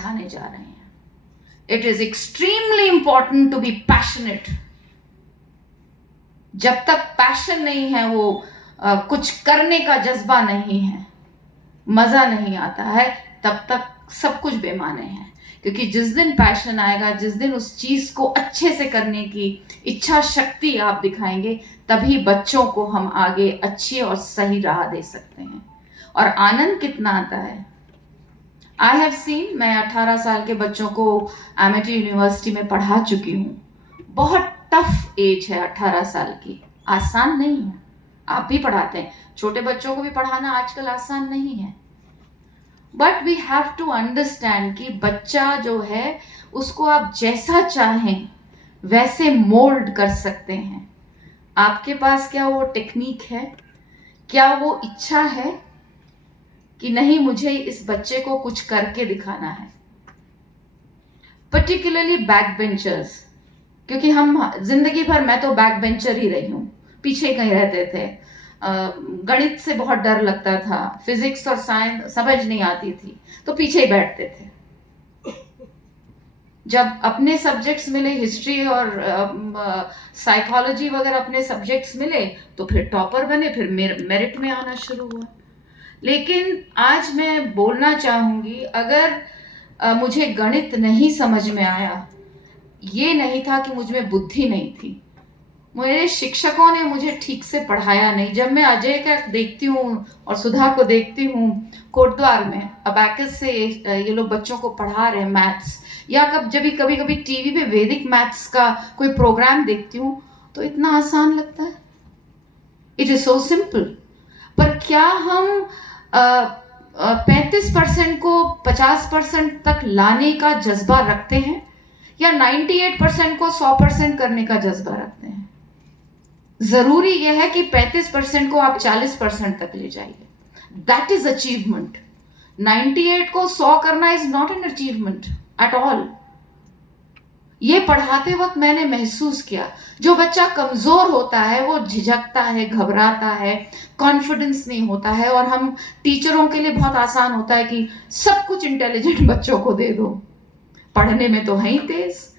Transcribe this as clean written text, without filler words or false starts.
पढ़ाने जा रहे हैं। It is extremely important to be passionate. जब तक पैशन नहीं है, वो कुछ करने का जज्बा नहीं है, मजा नहीं आता है, तब तक सब कुछ बेमाने है। क्योंकि जिस दिन पैशन आएगा, जिस दिन उस चीज को अच्छे से करने की इच्छा शक्ति आप दिखाएंगे, तभी बच्चों को हम आगे अच्छी और सही राह दे सकते हैं। और आनंद कितना आता है। आई हैव सीन, मैं 18 साल के बच्चों को एमिटी यूनिवर्सिटी में पढ़ा चुकी हूँ। बहुत टफ एज है 18 साल की, आसान नहीं है। आप भी पढ़ाते हैं, छोटे बच्चों को भी पढ़ाना आजकल आसान नहीं है। But we have to understand कि बच्चा जो है उसको आप जैसा चाहें वैसे मोल्ड कर सकते हैं। आपके पास क्या वो टेक्निक है, क्या वो इच्छा है कि नहीं मुझे इस बच्चे को कुछ करके दिखाना है। पर्टिकुलरली बैक बेंचर्स, क्योंकि हम जिंदगी भर, मैं तो बैक बेंचर ही रही हूँ, पीछे कहीं रहते थे। गणित से बहुत डर लगता था, फिजिक्स और साइंस समझ नहीं आती थी, तो पीछे ही बैठते थे। जब अपने सब्जेक्ट्स मिले, हिस्ट्री और साइकोलॉजी वगैरह अपने सब्जेक्ट्स मिले, तो फिर टॉपर बने, फिर मेरिट में आना शुरू हुआ। लेकिन आज मैं बोलना चाहूंगी, अगर मुझे गणित नहीं समझ में आया, ये नहीं था कि मुझ में बुद्धि नहीं थी, मेरे शिक्षकों ने मुझे ठीक से पढ़ाया नहीं। जब मैं अजय का देखती हूँ और सुधा को देखती हूँ कोटद्वार में अबैकस से ये लोग बच्चों को पढ़ा रहे हैं मैथ्स, या कभी कभी टीवी पे वैदिक मैथ्स का कोई प्रोग्राम देखती हूँ, तो इतना आसान लगता है। It is so simple. पर क्या हम 35% को 50% तक लाने का जज्बा रखते हैं, या 98% को 100% करने का जज्बा रखते हैं? जरूरी यह है कि 35% को आप 40% तक ले जाइए। That is achievement. 98 को 100 करना is not an achievement at all. ये पढ़ाते वक्त मैंने महसूस किया, जो बच्चा कमजोर होता है वो झिझकता है, घबराता है, कॉन्फिडेंस नहीं होता है, और हम टीचरों के लिए बहुत आसान होता है कि सब कुछ इंटेलिजेंट बच्चों को दे दो, पढ़ने में तो है ही तेज।